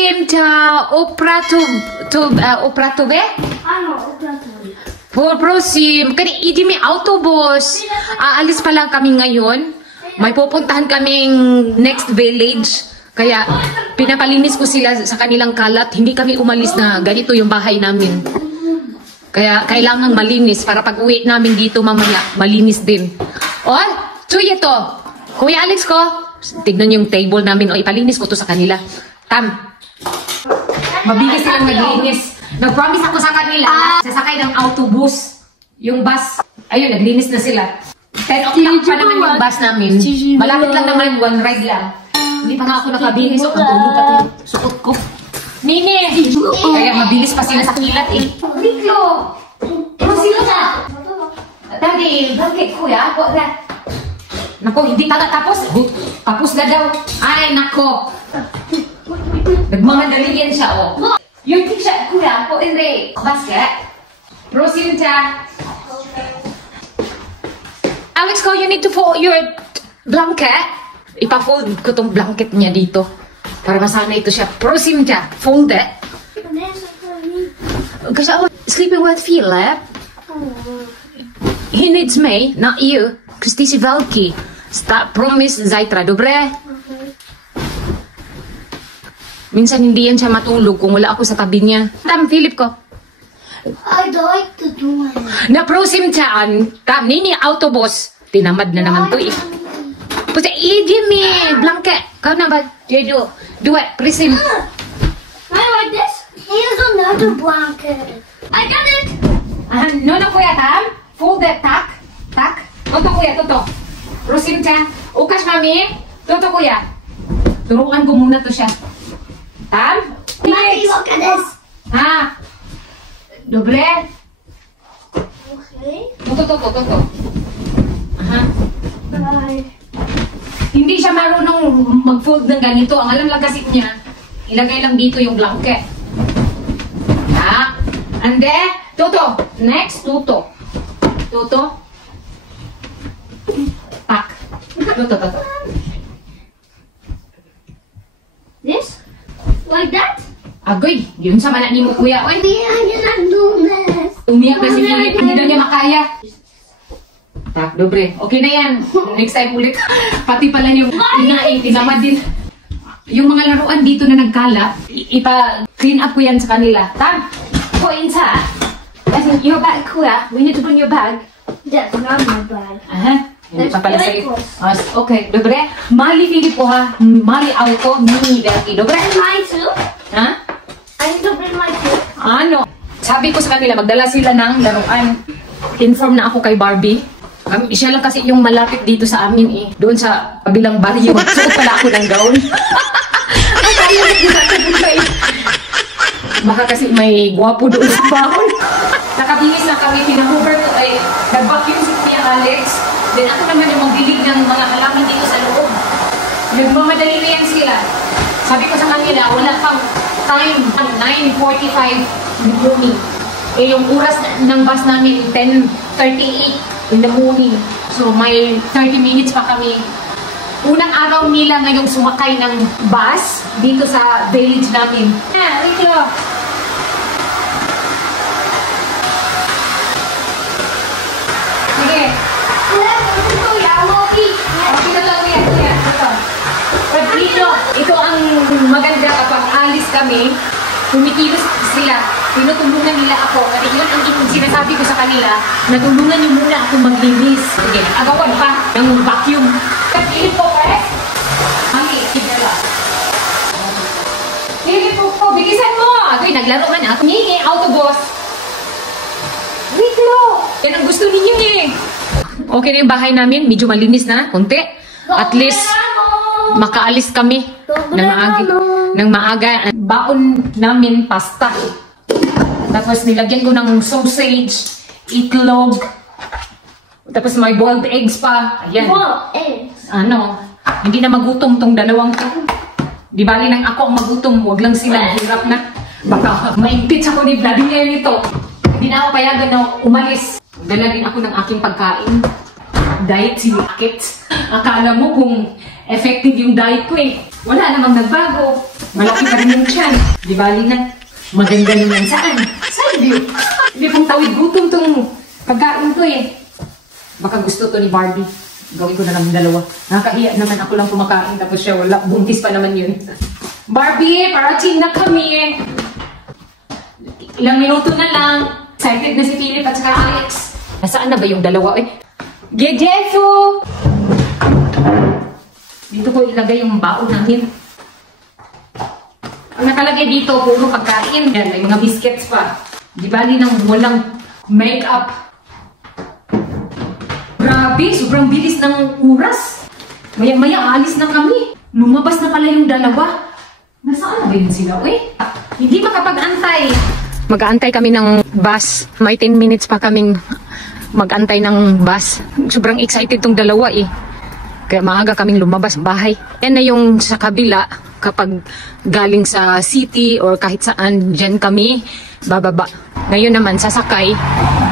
Prosim opratowe? Ano, opratowe. Prosim, kani idi mi autobus. Aalis pa lang kami ngayon. May pupuntahan kaming next village. Kaya pinapalinis ko sila sa kanilang kalat. Hindi kami umalis na ganito yung bahay namin. Kaya kailangan malinis para pag uwi namin dito mamaya, malinis din. O, Chuy ito. Kuya Alex ko, tignan yung table namin. O, ipalinis ko to sa kanila. Tam. Mabilis silang naglinis. Nag-promise ako sa kanila, sasakay ng autobus. Yung bus. Ayun, naglinis na sila. 10 o'clock pa naman yung bus namin. Malapit lang naman, one ride lang. Hindi pa nga ako nakabihis. Ang tulog pati yung sukot ko. Nini! Kaya mabilis pa sila sa kilat eh. Riklo! Ano sila ka? Daddy, bakit kuya? Nako, hindi pa tapos. Tapos na daw. Ay, nako. Nagmamadali yan siya, oh. Yung t-shirt, kuya, po in the basket. Prosim siya. Alex ko, you need to fold your blanket. Ipa-fold ko tong blanket niya dito. Para masanay ito siya. Prosim siya. Fold it. Kasi ako, sleeping with Philip. He needs me, not you. Because this is Velky. Stop, promise, Zaitra, dobre? Minsan hindi yan siya matulog kung wala ako sa tabi niya. Tam, Philip ko. I'd like to do it. Na-prosim siya, tam, nini autobus. Tinamad na naman to eh. Pusa, give me blanket. Kau na ba? Do it, prosim. I like this. Here's another blanket. I got it. No, kuya, tam. Fold that, tak. Toto, kuya, toto. Prosim siya. Ukas, mami. Toto, kuya. Turuan ko muna to siya. Tam? Mommy, look at this. Ha? Dobre? Okay. Toto. Aha. Bye. Hindi siya marunong mag-fold ng ganito. Ang alam lang kasi niya, ilagay lang dito yung blanket. Ha? And then, Toto. Next, Toto. Tak. Toto. This? Like that? Agoy, yun sa manak ni mo, kuya. Oy, Yeah, I cannot do this. umiyak na si Philip. Hindi daw niya makaya. Tak, dobre. Okay na yan. Next time ulit. Pati pala yung inaing, tinamad din. Yung mga laruan dito na nagkala, ipa-clean up ko yan sa kanila. Tam, go inside. As in, your bag, kuya. We need to bring your bag. That's not my bag. Aha. Hindi pa pala sa'yo. Let's Okay, dobre. Mali Philip po ha. Mali auto, mini Velky. Dobre? Mine too? Ha? I need to bring my too. Ano? Sabi ko sa kanila, magdala sila ng laruan. Inform na ako kay Barbie. Siya lang kasi yung malapit dito sa amin eh. Doon sa kabilang baryo. Suot pala ako ng gown. Ang kaya na baka kasi may gwapo doon sa baon. Nakabihis na kami, pinahuber ko ay nag-vacuum si Kuya Alex. Then ako naman yung magdilig ng mga halaman dito sa loob. Nagmamadali na yan sila. Sabi ko sa kanila, wala pang time, 9:45 in the morning. Eh yung oras ng bus namin, 10:38 in the morning. So may 30 minutes pa kami. Unang araw nila ngayong sumakay ng bus dito sa village namin. Riklo. Sige. Ito ang maganda kapag alis kami, kumikilos sila, tinutulungan nila ako. At yun ang sinasabi ko sa kanila, natulungan niyo muna ako maglinis. Sige, agawan pa ng vacuum. Kapilip po, Mami, sigala. Pilip po, bigisan mo! Agoy, naglaro man ako. Nini, autobus. Riklo! Yan ang gusto ninyo eh. Okay na yung bahay namin, medyo malinis na, konti. At least, makaalis kami ng maaga. Baon namin pasta. Tapos nilagyan ko ng sausage, itlog. Tapos may boiled eggs pa. Ayan. Boiled eggs? Ano, hindi na magutom tong dalawang to. Di bali lang ako ang magutom. Huwag lang sila. Hirap na. Baka maimpeach ako ni Vladimir nito. Hindi na ako payagan na umalis. Dala din ako ng aking pagkain. Diet si Akit. Akala mo kung effective yung diet ko eh. Wala namang nagbago. Malaki ka rin yung tiyan. Di bali na. Maganda naman saan? Saan view? Hindi pong tawid gutom tong pagkain to eh. Baka gusto to ni Barbie. Gawin ko na lang dalawa. Nakakahiya naman ako lang kumakain tapos siya wala. Buntis pa naman yun. Barbie, parating na kami. Ilang minuto na lang. Excited na si Philip at saka Alex. Nasaan na ba yung dalawa eh? Gejesu! Dito ko ilagay yung baon namin. Ang nakalagay dito, puro pagkain. Yan, may mga biscuits pa. Di bali nang walang make-up. Grabe, sobrang bilis ng oras. Maya-maya, alis na kami. Lumabas na pala yung dalawa. Nasaan na ba yun sila? Hindi makapag-antay. Mag-aantay kami ng bus. May 10 minutes pa kaming mag-antay ng bus. Sobrang excited tong dalawa eh. Kaya maaga kaming lumabas ng bahay. Yan na yung sa kabila. Kapag galing sa city or kahit saan, dyan kami bababa. Ngayon naman, sasakay.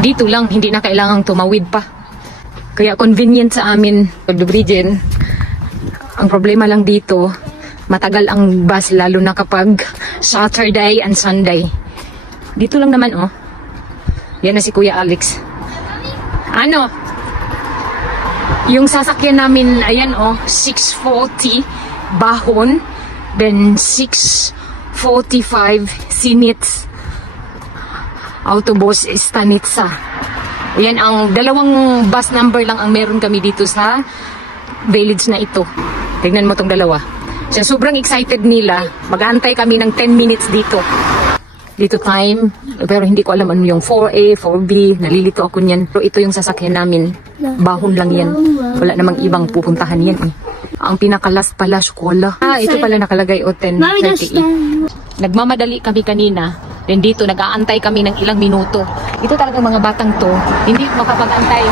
Dito lang, hindi na kailangang tumawid pa. Kaya convenient sa amin, Pagdubrigen. Ang problema lang dito, matagal ang bus lalo na kapag Saturday and Sunday. Dito lang naman, oh. Yan na si Kuya Alex. Ano? Yung sasakyan namin, ayan, oh, 6:40 Bahon. Then 6:45 Sinits. Autobus Stanitsa. Ayan, ang dalawang bus number lang ang meron kami dito sa village na ito. Tignan mo tong dalawa. So, sobrang excited nila. Mag-aantay kami ng 10 minutes dito. Dito time. Pero hindi ko alam ano yung 4A, 4B. Nalilito ako niyan. Pero ito yung sasakyan namin. Bahon lang yan. Wala namang ibang pupuntahan yan eh. Ang pinakalas pala, skola. Ito pala nakalagay o 10:38. Nagmamadali kami kanina. Then dito, nag-aantay kami ng ilang minuto. Ito talagang mga batang to, hindi makapag-antay.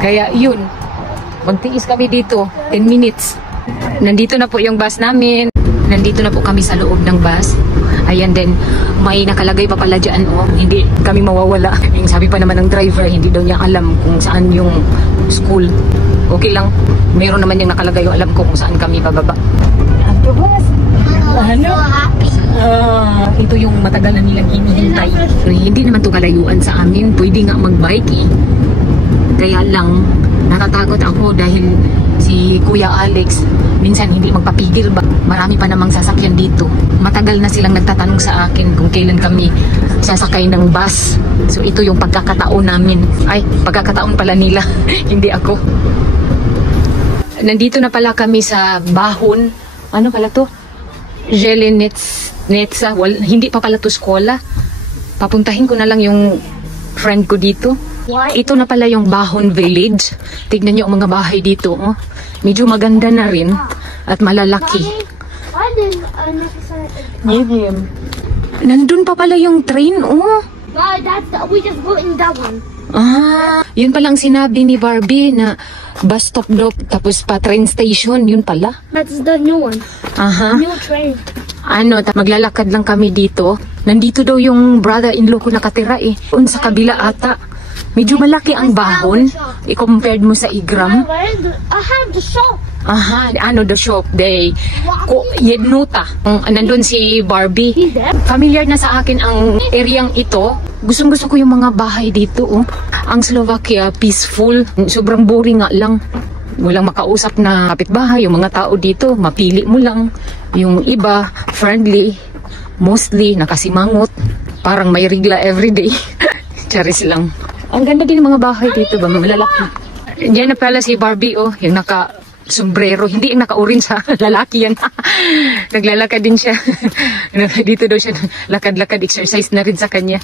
Kaya yun, magtiis kami dito, 10 minutes. Nandito na po yung bus namin. Nandito na po kami sa loob ng bus. Ayan din, may nakalagay pa pala dyan, oh, hindi kami mawawala. Yung sabi pa naman ng driver, hindi daw niya alam kung saan yung school. Okay lang, meron naman yung nakalagay, yung alam ko kung saan kami bababa. Ito bus. Ano? Ito yung matagal na nilang hinihintay. Hindi naman ito kalayuan sa amin. Pwede nga mag-bike eh. Kaya lang, natatakot ako dahil si Kuya Alex minsan hindi magpapigil ba. Marami pa namang sasakyan dito. Matagal na silang nagtatanong sa akin kung kailan kami sasakay ng bus. So ito yung pagkakataon namin. Ay, pagkakataon pala nila. Hindi ako. Nandito na pala kami sa Bahon. Ano pala to? Jelenetsa. Hindi pa pala to skola. Papuntahin ko na lang yung friend ko dito. Ito na pala yung Bahon Village. Tignan nyo ang mga bahay dito. Oh. Medyo maganda na rin. At malalaki. Nandun pa pala yung train. Oh. We just go in that one. Yun palang sinabi ni Barbie na bus stop daw tapos pa train station. Yun pala. That's the new one. New train. Maglalakad lang kami dito. Nandito daw yung brother-in-law ko nakatira eh. Doon sa kabila ata. Medyo malaki ang Bahon. I-compared mo sa Igram. I have the shop. The shop day. Yednuta. Nandun si Barbie. Familiar na sa akin ang areang ito. Gustong-gusto ko yung mga bahay dito. Oh. Ang Slovakia, peaceful. Sobrang boring nga lang. Walang makausap na kapitbahay. Yung mga tao dito, mapili mo lang. Yung iba, friendly. Mostly, nakasimangot. Parang may rigla everyday. Charis lang. Ang ganda din ng mga bahay dito ba? Malalaki. Diyan na pala si Barbie, oh. Yung naka-sombrero. Hindi yung naka-orange sa lalaki yan. Naglalakad din siya. Dito daw siya. Lakad-lakad. Exercise na rin sa kanya.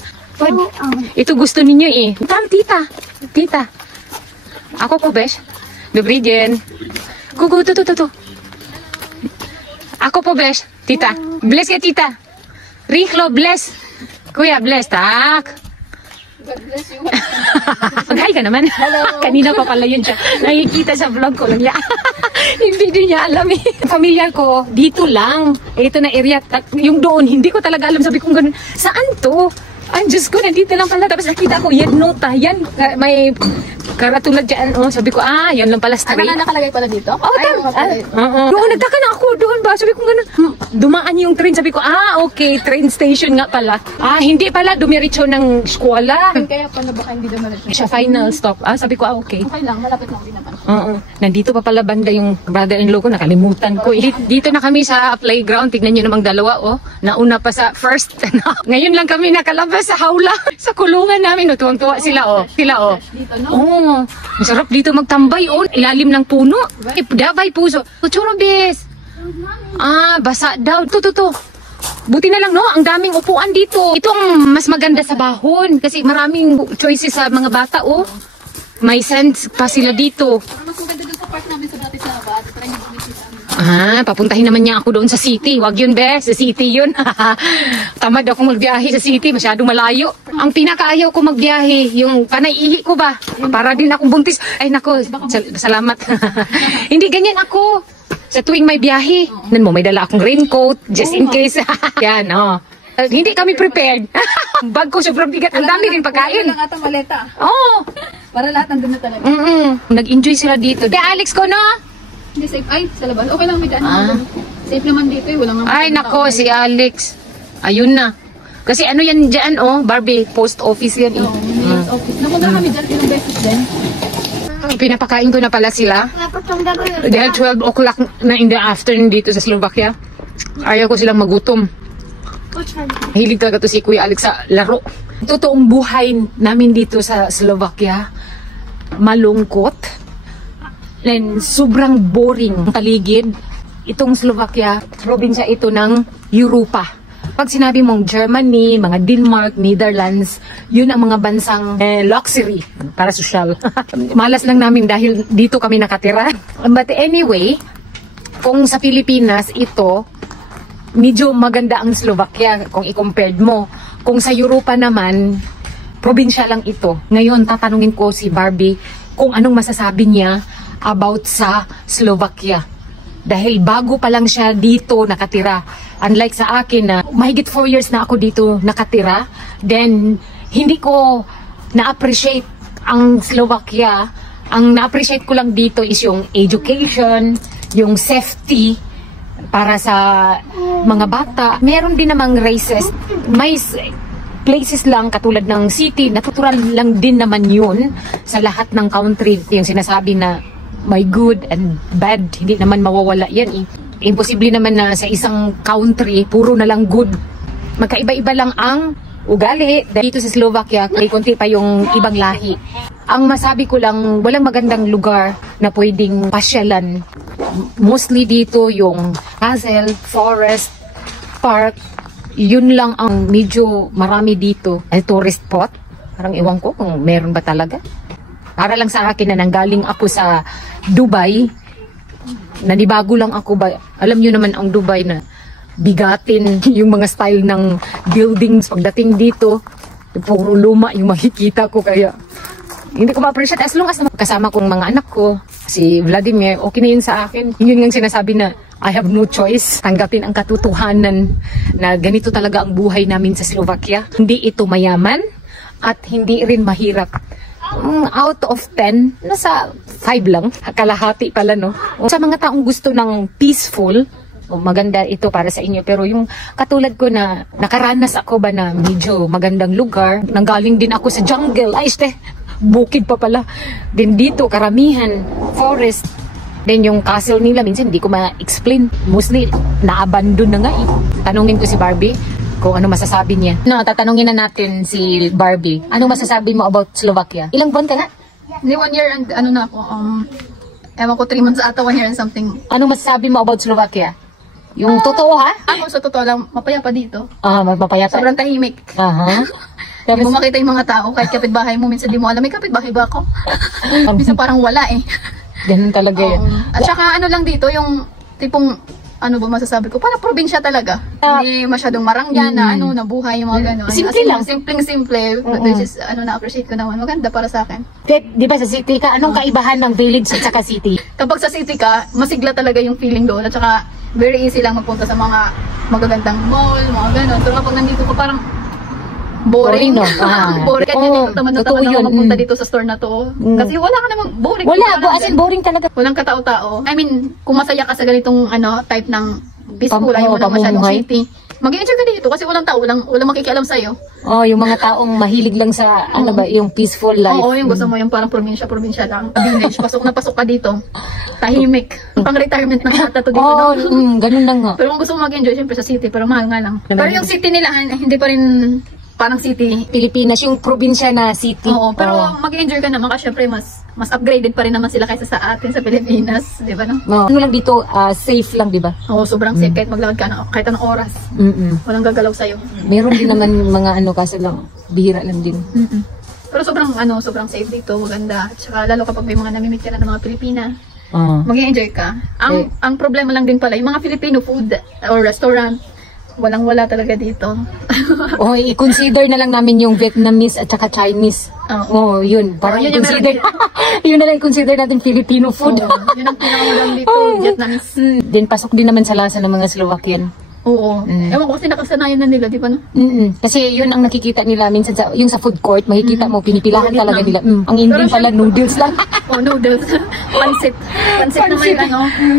Ito gusto ninyo eh. Tita. Ako po, besh. Dubrigen. Kuku, to. Ako po, besh. Tita. Bless ka, tita. Riklo, bless. Kuya, bless. Tak. God bless you. Mag-hi ka naman. Hello. Kanina pa pala yun siya. Nakikita sa vlog ko lang niya. Hindi din niya alam eh. Familiar ko, dito lang. Ito na area. Yung doon, hindi ko talaga alam. Sabi kong ganun, saan to? Ang Diyos ko, nandito lang pala. Tapos nakita ko, Yednuta. Yan, may Karatulad dyan, sabi ko, yan lang pala straight. Ano na nakalagay pala dito? Doon, nagtaka na ako, doon ba? Sabi ko gano'n, dumaan yung train. Sabi ko, okay, train station nga pala. Hindi pala, dumiretso ng eskwela. Kaya pala baka hindi dumalit. Siya final stop. Sabi ko, okay. Okay lang, malapit lang din naman. Nandito pa pala banda yung brother-in-law ko, nakalimutan ko. Dito na kami sa playground, tignan nyo namang dalawa, nauna pa sa first. Ngayon lang kami nakalabas sa hawla, sa kulungan namin. Tuwang-tuwa sila, Dito, no? Ang sarap dito magtambay, ilalim ng puno. Davay puso. Churubis. Basa daw. To. Buti na lang, no? Ang daming upuan dito. Ito ang mas maganda sa bahon. Kasi maraming choices sa mga bata, May sense pa sila dito. Mas maganda dun sa park namin sa dati sa Abad. Try niyo bumili sa amin. Papuntahin naman niya ako doon sa city. Wag yun, be. Sa city yun. Tamad ako magbiyahe sa city. Masyadong malayo. Ang pinakaayaw ko magbiyahe, yung panay-ihi ko ba? Para din akong buntis. Ay, nako. Salamat. Hindi ganyan ako. Sa tuwing may biyahe. Nan mo, may dala akong raincoat. Just in case. Yan, hindi kami prepared. Bag ko sobrang bigat. Ang dami rin pagkain. Lang ata maleta. Para lahat nandun na talaga. Nag-enjoy sila dito. Alex ko, no? Hindi safe. Ay, sa labas. Okay lang, may daan. Safe naman dito. Walang naman. Ay, nako, si Alex. Ayun na. Kasi ano yan dyan, Barbie, post office yan. Office. Napunta kami dyan ilang beses din. Pinapakain ko na pala sila. Dahil 12 o'clock na in the afternoon dito sa Slovakia. Ayaw ko silang magutom. Hilig talaga to si Kuya Alex sa laro. Totoong buhay namin dito sa Slovakia, malungkot. And sobrang boring ang paligid. Itong Slovakia, probinsya ito ng Europa. Pag sinabi mong Germany, mga Denmark, Netherlands, yun ang mga bansang luxury para social. Malas lang namin dahil dito kami nakatira. But anyway, kung sa Pilipinas ito, medyo maganda ang Slovakia kung i-compared mo. Kung sa Europa naman, probinsya lang ito. Ngayon, tatanungin ko si Barbie kung anong masasabi niya about sa Slovakia. Dahil bago pa lang siya dito nakatira. Unlike sa akin na mahigit 4 years na ako dito nakatira, then hindi ko na-appreciate ang Slovakia. Ang na-appreciate ko lang dito is yung education, yung safety para sa mga bata. Meron din namang races. May places lang katulad ng city, natutural lang din naman yun sa lahat ng country. Yung sinasabi na may good and bad, hindi naman mawawala yan. Imposible naman na sa isang country, puro na lang good. Magkaiba-iba lang ang ugali. Dito sa Slovakia, may konti pa yung ibang lahi. Ang masabi ko lang, walang magandang lugar na pwedeng pasyalan. Mostly dito yung castle, forest, park. Yun lang ang medyo marami dito. Ay, tourist spot. Parang iwan ko kung meron ba talaga. Para lang sa akin na nanggaling ako sa Dubai, nanibago lang ako ba. Alam nyo naman ang Dubai na bigatin yung mga style ng buildings. Pagdating dito, puro luma yung makikita ko. Kaya hindi ko ma-appreciate as long as kasama kong mga anak ko. Si Vladimir, okay na yun sa akin. Yun yung sinasabi na I have no choice. Tanggapin ang katotohanan na ganito talaga ang buhay namin sa Slovakia. Hindi ito mayaman at hindi rin mahirap. Out of 10, nasa 5 lang. Kalahati pala, no? Sa mga taong gusto ng peaceful, maganda ito para sa inyo. Pero yung katulad ko na nakaranas ako ba na medyo magandang lugar, nanggaling din ako sa jungle. Ay, bukid pa pala. Then dito, karamihan, forest. Then yung castle nila, minsan hindi ko ma-explain. Mostly, na-abandon na nga eh. Tanungin ko si Barbie kung ano masasabi niya. No, tatanungin na natin si Barbie. Anong masasabi mo about Slovakia? Ilang buwan ka na? Hindi, 1 year and ano na ako. Ewan ko, 3 months ata, 1 year and something. Anong masasabi mo about Slovakia? Yung totoo, ha? Ako, sa totoo lang, mapayapa dito. Mapayapa. Sobrang tahimik. Hindi mo makita yung mga tao, kahit kapitbahay mo, minsan di mo alam, may kapitbahay ba ako? Minsan parang wala eh. Ganun talaga yun. At saka ano lang dito, yung tipong, ano ba masasabi ko, parang probinsya talaga. Hindi masyadong marangya na ano, na buhay, yung mga gano'n. Simple lang. Simpleng-simple, which is, ano, na-appreciate ko naman. Maganda para sa akin. Di ba sa city ka, anong kaibahan ng village at saka city? Kapag sa city ka, masigla talaga yung feeling doon. At saka, very easy lang magpunta sa mga magagandang mall, mga gano'n. Pero kapag nandito ko, parang, boring. no? Ah. Boring. Kaya Oo, naman na totoo naman yun. ako mapunta dito sa store na to. Kasi wala ka namang boring. Wala, as in boring talaga. Walang katao-tao. I mean, kung masaya ka sa ganitong type ng peaceful, ayaw mo lang masyadong pamumuhay. city. Mag-enjoy ka dito kasi walang tao, walang makikialam sa'yo. Oh, yung mga taong mahilig lang sa, ano ba, yung peaceful life. Oo, yung gusto mo yung parang probinsya lang. Village, pasok na pasok ka dito. Tahimik. Pang-retirement na ata to dito. Oh, No? ganun lang nga. Pero kung gusto mo mag-enjoy, syempre sa city, pero mahal nga lang. Pero yung city nila, hindi pa rin parang city. Pilipinas, yung probinsya na city. Oo, pero mag-enjoy ka naman kasi syempre mas upgraded pa rin naman sila kaysa sa atin sa Pilipinas, di ba no? Ano lang dito, safe lang, di ba? Oo, sobrang safe kahit maglakad ka na, kahit anong oras. Walang gagalaw sa'yo. Meron din naman mga ano, kaso lang, bihira lang din. Pero sobrang safe dito, maganda. Tsaka lalo kapag may mga namimit ka na ng mga Pilipina, mag-enjoy ka. Ang problema lang din pala, yung mga Filipino food or restaurant, walang-wala talaga dito. Oh, i-consider na lang namin yung Vietnamese at saka Chinese. Oh, yun. Parang yun yung consider. Yun na lang consider natin Filipino food. Yun ang pinakamulang dito, Vietnamese. Din pasok din naman sa lasa ng mga Slovakian. Oo. Ewan ko kasi nakasanayan na nila, di ba no? Kasi yun ang nakikita nila minsan yung sa food court, makikita mo, pinipilahan talaga nila. Ang Indian pala, noodles lang. Noodles. Pansit. Pansit na may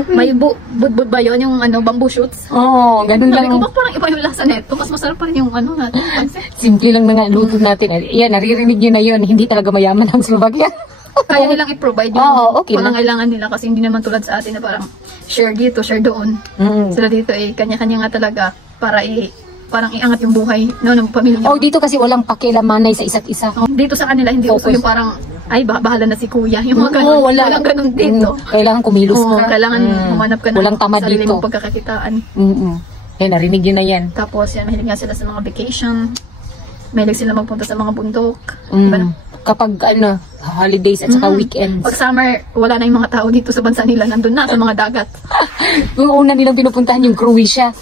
may budbud ba yun? Yung bamboo shoots? Oo, ganun lang. Sabi ko, bak parang iba yung lasa neto? Mas masarap pa rin yung natin, pansit. Simple lang mga luto natin. Yan, naririnig nyo na yun. Hindi talaga mayaman ang Slovakia. Kaya nilang i-provide yung okay pangangailangan nila kasi hindi naman tulad sa atin na parang share dito, share doon. Sila dito kanya-kanya nga talaga para parang iangat yung buhay ng pamilya. Dito kasi walang pakialamanay sa isa't isa. Dito sa kanila hindi uso yung parang ay bahala na si kuya. Yung mga ganun. Walang ganun dito. Kailangan kumilos ka. Kailangan humanap ka na walang tamad sarili dito. mong pagkakakitaan. Narinig yun na yan. Tapos yan, mahilig nga sila sa mga vacation. Mahilig sila magpunta sa mga bundok. Diba? Kapag holidays at saka weekends. Pag summer, wala na yung mga tao dito sa bansa nila. Nandun na sa mga dagat. Yung una nilang pinupuntahan yung Croatia.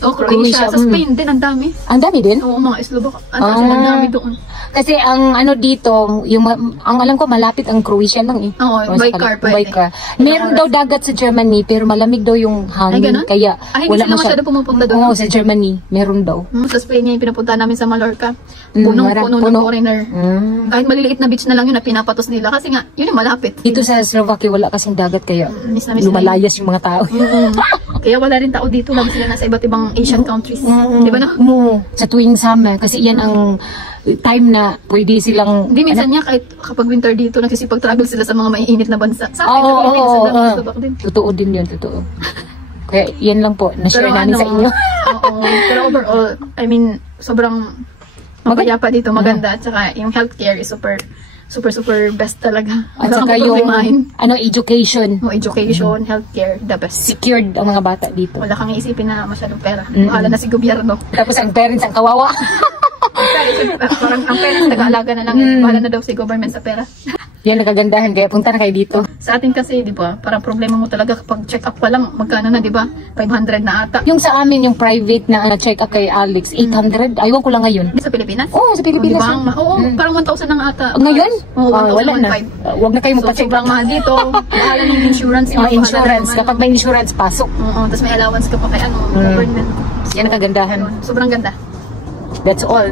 Croatia. Sa Spain din, ang dami. Ang dami din? Oo, mga Slovak. Ang dami doon. Kasi ang dito, ang alam ko malapit ang Croatia lang eh. Oo, by car pwede. Meron daw dagat sa Germany pero malamig daw yung hangin. Kaya hindi sila masyado pumupunta doon. Oo, sa Germany. Meron daw. Sa Spain yung pinupunta namin sa Mallorca. Punong-puno ng foreigner. Kahit maliliit na beach na lang yun na pinapatos nila. Kasi nga, yun yung malapit. Dito sa Slovakia wala kasing dagat kaya lumalayas yung mga tao. Kaya wala rin tao dito. Lagi sila nasa iba't ibang Asian countries. Di ba no? Sa tuwing summer. Kasi yan ang time na pwede silang... Hindi, minsan niya kahit kapag winter dito, nagsisipag-travel sila sa mga maiinit na bansa. Sa atin, din. Totoo din yun, totoo. Kaya yan lang po, na-share namin sa inyo. Pero overall, I mean, sobrang mapayapa dito, maganda. At saka yung healthcare is super best talaga. At saka yung education. Education, healthcare, the best. Secured ang mga bata dito. Wala kang iisipin na masyadong pera. Bahala na si gobyerno. Tapos ang parents ang kawawa. Parang ang parents nag-aalaga na lang. Bahala na daw si government sa pera. Yan nakagandahan kaya punta na kayo dito. Sa atin kasi, di ba, parang problema mo talaga kapag check up pa lang, magkano na, di ba? 500 na ata. Yung sa amin, yung private na check up kay Alex, 800. Aywan ko lang ngayon. Sa Pilipinas? Oo, sa Pilipinas. Parang 1,000 na ata. Ngayon? Oo, wala na. Huwag na kayo magpa-check. Sobrang mahal dito. Mahal yung insurance. Insurance. Kapag may insurance, pasok. Oo, tapos may allowance ka pa kay government. Yan ang kagandahan. Sobrang ganda. That's all.